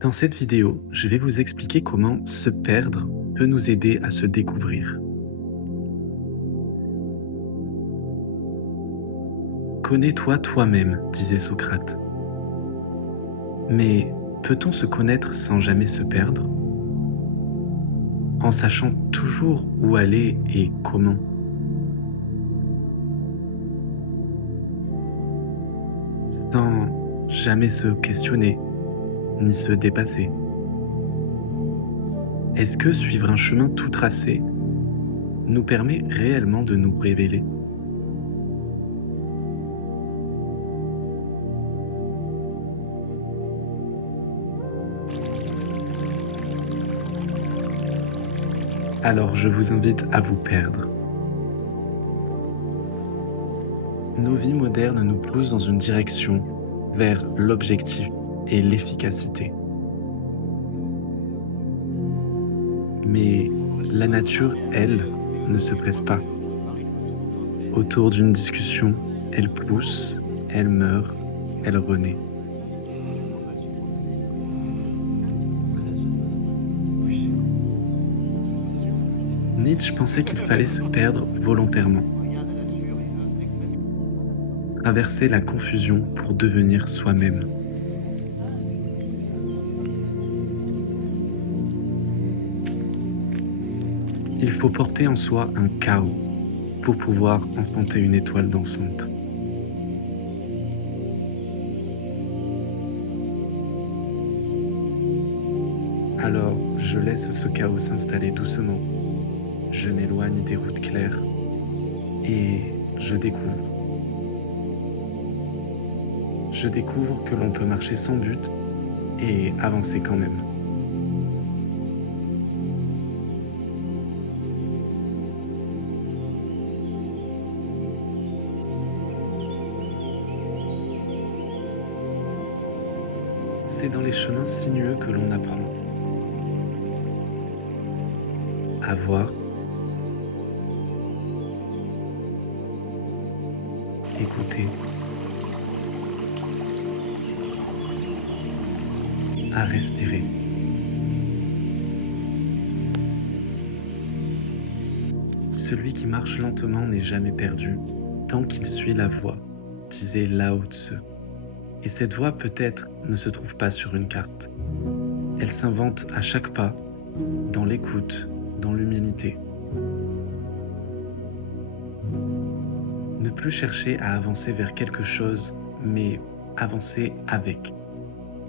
Dans cette vidéo, je vais vous expliquer comment se perdre peut nous aider à se découvrir. Connais-toi toi-même, disait Socrate. Mais peut-on se connaître sans jamais se perdre? En sachant toujours où aller et comment? Sans jamais se questionner, ni se dépasser? Est-ce que suivre un chemin tout tracé nous permet réellement de nous révéler? Alors je vous invite à vous perdre. Nos vies modernes nous poussent dans une direction vers l'objectif et l'efficacité. Mais la nature, elle, ne se presse pas. Autour d'une discussion, elle pousse, elle meurt, elle renaît. Nietzsche pensait qu'il fallait se perdre volontairement, traverser la confusion pour devenir soi-même. Il faut porter en soi un chaos pour pouvoir enfanter une étoile dansante. Alors, je laisse ce chaos s'installer doucement. Je m'éloigne des routes claires et je découvre. Je découvre que l'on peut marcher sans but et avancer quand même. C'est dans les chemins sinueux que l'on apprend à voir, écouter, à respirer. Celui qui marche lentement n'est jamais perdu tant qu'il suit la voie, disait Lao Tzu. Et cette voie peut-être ne se trouve pas sur une carte. Elle s'invente à chaque pas, dans l'écoute, dans l'humilité. Ne plus chercher à avancer vers quelque chose, mais avancer avec.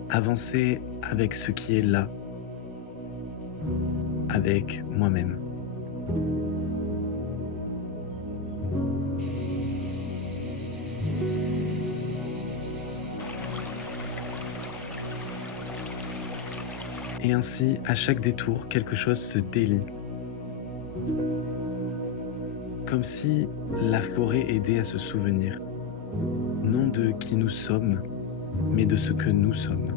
Avancer avec ce qui est là, avec moi-même. Et ainsi, à chaque détour, quelque chose se délie. Comme si la forêt aidait à se souvenir, non de qui nous sommes, mais de ce que nous sommes.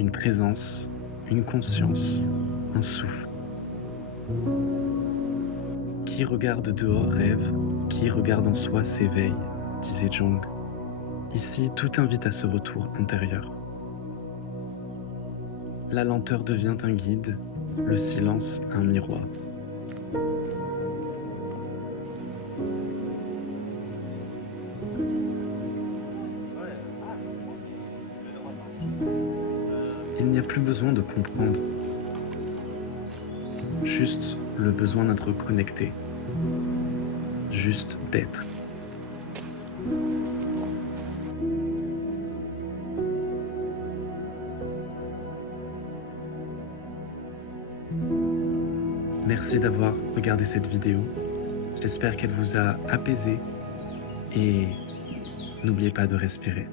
Une présence, une conscience, un souffle. Qui regarde dehors rêve, qui regarde en soi s'éveille, disait Jung. Ici, tout invite à ce retour intérieur. La lenteur devient un guide, le silence un miroir. Il n'y a plus besoin de comprendre, juste le besoin d'être connecté, juste d'être. Merci d'avoir regardé cette vidéo. J'espère qu'elle vous a apaisé et n'oubliez pas de respirer.